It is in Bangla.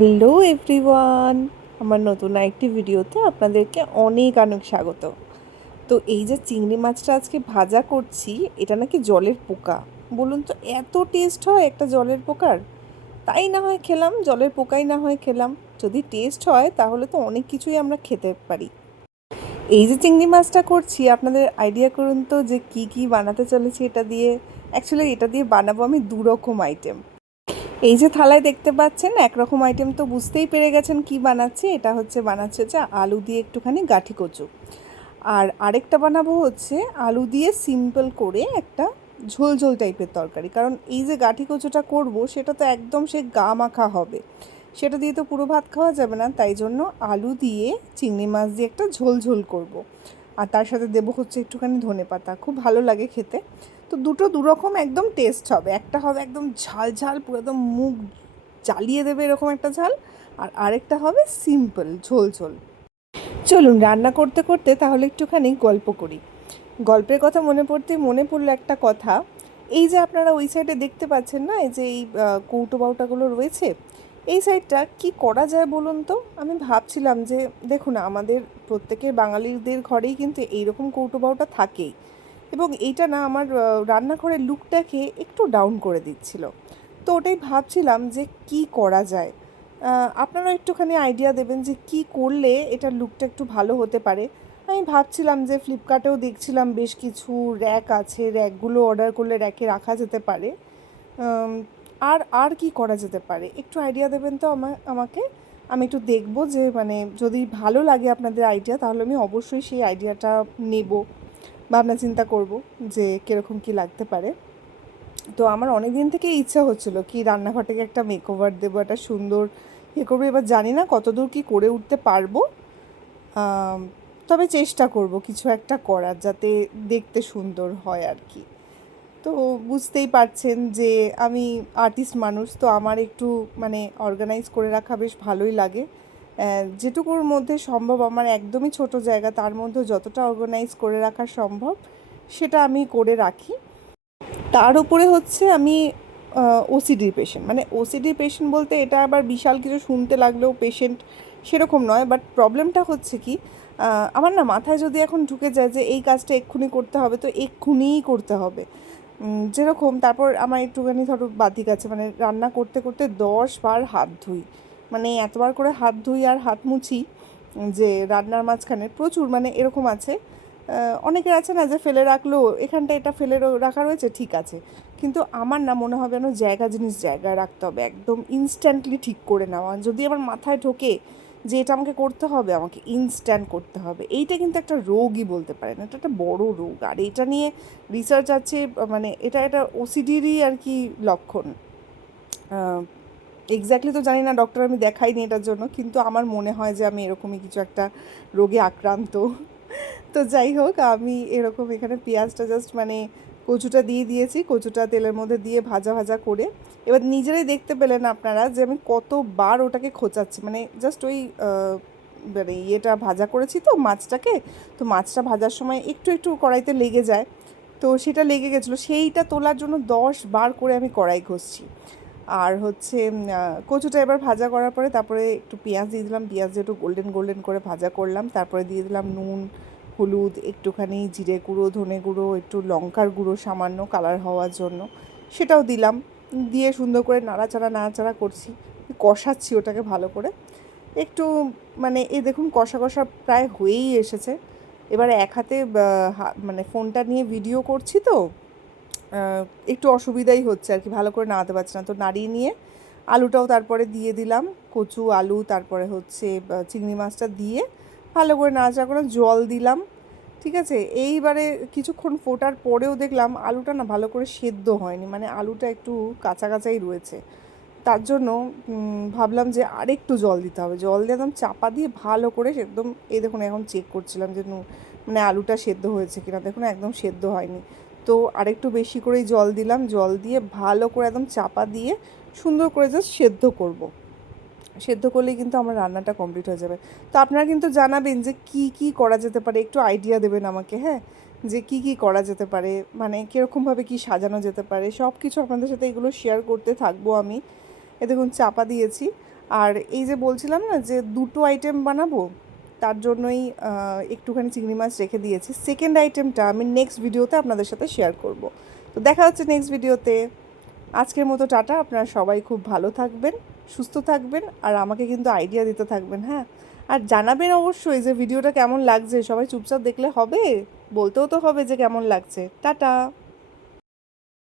হ্যালো এভরিওয়ান, আমার নতুন একটি ভিডিওতে আপনাদেরকে অনেক অনেক স্বাগত। তো এই যে চিংড়ি মাছটা আজকে ভাজা করছি, এটা নাকি জলের পোকা। বলুন তো, এত টেস্ট হয় একটা জলের পোকার? তাই না হয় খেলাম, জলের পোকাই না হয় খেলাম। যদি টেস্ট হয় তাহলে তো অনেক কিছুই আমরা খেতে পারি। এই যে চিংড়ি মাছটা করছি, আপনাদের আইডিয়া করুন তো যে কি কি বানাতে চলেছি এটা দিয়ে। অ্যাকচুয়ালি এটা দিয়ে বানাবো আমি দু রকম আইটেম। এই যে থালায় দেখতে পাচ্ছেন, একরকম আইটেম তো বুঝতেই পেরে গেছেন কি বানাচ্ছি। এটা বানাচ্ছে হচ্ছে আলু দিয়ে একটুখানি গাঠি কচু। আর আরেকটা বানাবো হচ্ছে আলু দিয়ে সিম্পল করে একটা ঝোল ঝোল টাইপের তরকারি। কারণ এই যে গাঠি কচুটা করব সেটা তো একদম সে গা মাখা হবে, সেটা দিয়ে তো পুরো ভাত খাওয়া যাবে না। তাই জন্য আলু দিয়ে চিংড়ি মাছ দিয়ে একটা ঝোল ঝোল করব। আর তার সাথে দেবো হচ্ছে একটুখানি ধনেপাতা, খুব ভালো লাগে খেতে। তো দুটো দুরকম একদম টেস্ট হবে। একটা হবে একদম ঝাল ঝাল, পুরো একদম মুখ জ্বালিয়ে দেবে এরকম একটা ঝাল। আর আরেকটা হবে সিম্পল ঝোল ঝোল। চলুন রান্না করতে করতে তাহলে একটুখানি গল্প করি। গল্পের কথা মনে পড়তেই মনে পড়লো একটা কথা। এই যে আপনারা ওই সাইডে দেখতে পাচ্ছেন না, এই যে এই কৌটো বাউটাগুলো রয়েছে, এই সাইডটা কি করা যায় বলুন তো। আমি ভাবছিলাম যে দেখুন, আমাদের প্রত্যেকের বাঙালিদের ঘরেই কিন্তু এইরকম কৌটো বাউটা থাকেই, এবং এইটা না আমার রান্নাঘরের লুকটাকে একটু ডাউন করে দিচ্ছিল। তো ওটাই ভাবছিলাম যে কি করা যায়। আপনারা একটুখানি আইডিয়া দেবেন যে কি করলে এটার লুকটা একটু ভালো হতে পারে। আমি ভাবছিলাম যে ফ্লিপকার্টেও দেখছিলাম বেশ কিছু র্যাক আছে, র্যাকগুলো অর্ডার করলে র্যাকে রাখা যেতে পারে। আম, আর আর কি করা যেতে পারে, একটু আইডিয়া দেবেন তো আমাকে। আমি একটু দেখবো যে মানে যদি ভালো লাগে আপনাদের আইডিয়া, তাহলে আমি অবশ্যই সেই আইডিয়াটা নেব, ভাবনা চিন্তা করব যে কীরকম কী লাগতে পারে। তো আমার অনেক দিন থেকেই ইচ্ছা হচ্ছিলো কি রান্নাঘরটাকে একটা মেকওভার দেবো, একটা সুন্দর করবো। এবার জানি না কতদূর কি করে উঠতে পারবো, তবে চেষ্টা করব কিছু একটা করার যাতে দেখতে সুন্দর হয় আর কি। তো বুঝতেই পারছেন যে আমি আর্টিস্ট মানুষ, তো আমার একটু মানে অর্গানাইজ করে রাখা বেশ ভালোই লাগে। যেটুকুর মধ্যে সম্ভব, আমার একদমই ছোট জায়গা, তার মধ্যে যতটা অর্গানাইজ করে রাখা সম্ভব সেটা আমি করে রাখি। তার উপরে হচ্ছে আমি ওসিডির পেশেন্ট, মানে ওসিডির পেশেন্ট বলতে এটা আবার বিশাল কিছু শুনতে লাগলেও পেশেন্ট সেরকম নয়। বাট প্রবলেমটা হচ্ছে কি, আমার না মাথায় যদি এখন ঢুকে যায় যে এই কাজটা এক্ষুনি করতে হবে, তো এক্ষুনিই করতে হবে। যেরকম তারপর আমার একটুখানি ধরো বাতিক আছে, মানে রান্না করতে করতে 10 বার হাত ধুই, মানে এতবার করে হাত ধুই আর হাত মুছি যে রান্নার মাঝখানে প্রচুর, মানে এরকম আছে। অনেকের আছে না যে ফেলে রাখলো, এখানটা এটা ফেলে রাখা রয়েছে ঠিক আছে, কিন্তু আমার না মনে হবে যেন জায়গা জিনিস জায়গায় রাখতে হবে, একদম ইনস্ট্যান্টলি ঠিক করে নেওয়া। যদি আমার মাথায় ঢোকে যে এটা আমাকে করতে হবে, আমাকে ইনস্ট্যান্ট করতে হবে। এইটা কিন্তু একটা রোগই বলতে পারেন, এটা একটা বড় রোগ। আর এটা নিয়ে রিসার্চ আছে, মানে এটা ওসিডিরই আর কি লক্ষণ। এক্স্যাক্টলি তো জানি না, ডক্টর আমি দেখাইনি এটার জন্য, কিন্তু আমার মনে হয় যে আমি এরকমই কিছু একটা রোগে আক্রান্ত। তো যাই হোক, আমি এরকম এখানে পেঁয়াজটা জাস্ট মানে কচুটা দিয়ে দিয়েছি, কচুটা তেলের মধ্যে দিয়ে ভাজা ভাজা করে। এবার নিজেরাই দেখতে পেলেন আপনারা যে আমি কতবার ওটাকে খোঁচাচ্ছি, মানে জাস্ট ওই মানে ইয়েটা ভাজা করেছি তো মাছটাকে, তো মাছটা ভাজার সময় একটু একটু কড়াইতে লেগে যায়, তো সেটা লেগে গেছিলো, সেইটা তোলার জন্য 10 বার করে আমি কড়াই ঘষছি। আর হচ্ছে কচুটা এবার ভাজা করার পরে তারপরে একটু পেঁয়াজ দিয়ে দিলাম, পেঁয়াজ দিয়ে একটু গোল্ডেন গোল্ডেন করে ভাজা করলাম। তারপরে দিয়ে দিলাম নুন, হলুদ, একটুখানি জিরে গুঁড়ো, ধনে গুঁড়ো, একটু লঙ্কার গুঁড়ো সামান্য কালার হওয়ার জন্য, সেটাও দিলাম। দিয়ে সুন্দর করে নাড়াচাড়া নাড়াচাড়া করছি, কষাচ্ছি ওটাকে ভালো করে একটু। মানে এই দেখুন কষা কষা প্রায় হয়েই এসেছে। এবারে এক হাতে মানে ফোনটা নিয়ে ভিডিও করছি, তো একটু অসুবিধাই হচ্ছে আর কি, ভালো করে নাড়াতে পারছি না। তো নাড়িয়ে নিয়ে আলুটাও তারপরে দিয়ে দিলাম, কচু আলু, তারপরে হচ্ছে চিংড়ি মাছটা দিয়ে ভালো করে নাড়াচাড়া করে জল দিলাম। ঠিক আছে, এইবারে কিছুক্ষণ ফোটার পরেও দেখলাম আলুটা না ভালো করে সেদ্ধ হয়নি, মানে আলুটা একটু কাঁচা কাঁচাই রয়েছে। তার জন্য ভাবলাম যে আরেকটু জল দিতে হবে। জল দিয়ে একদম চাপা দিয়ে ভালো করে একদম, এই দেখুন এখন চেক করছিলাম যে মানে আলুটা সেদ্ধ হয়েছে কিনা, দেখুন একদম সেদ্ধ হয়নি। তো আরেকটু বেশি করেই জল দিলাম, জল দিয়ে ভালো করে একদম চাপা দিয়ে সুন্দর করে জাস্ট সেদ্ধ করব। সেদ্ধ করলেই কিন্তু আমার রান্নাটা কমপ্লিট হয়ে যাবে। তো আপনারা কিন্তু জানাবেন যে কি কি করা যেতে পারে, একটু আইডিয়া দেবেন আমাকে, হ্যাঁ, যে কি কি করা যেতে পারে, মানে কীরকমভাবে কি সাজানো যেতে পারে, সব কিছু আপনাদের সাথে এগুলো শেয়ার করতে থাকবো আমি। এ দেখুন চাপা দিয়েছি। আর এই যে বলছিলাম না যে দুটো আইটেম বানাবো, তার জন্যই একটুখানি চিংড়ি মাছ রেখে দিয়েছি। সেকেন্ড আইটেমটা আমি নেক্সট ভিডিওতে আপনাদের সাথে শেয়ার করব। তো দেখা হচ্ছে নেক্সট ভিডিওতে। আজকের মতো টাটা। আপনারা সবাই খুব ভালো থাকবেন, সুস্থ থাকবেন, আর আমাকে কিন্তু আইডিয়া দিতে থাকবেন, হ্যাঁ। আর জানাবেন অবশ্যই যে ভিডিওটা কেমন লাগছে। সবাই চুপচাপ দেখলে হবে, বলতেও তো হবে যে কেমন লাগছে। টাটা।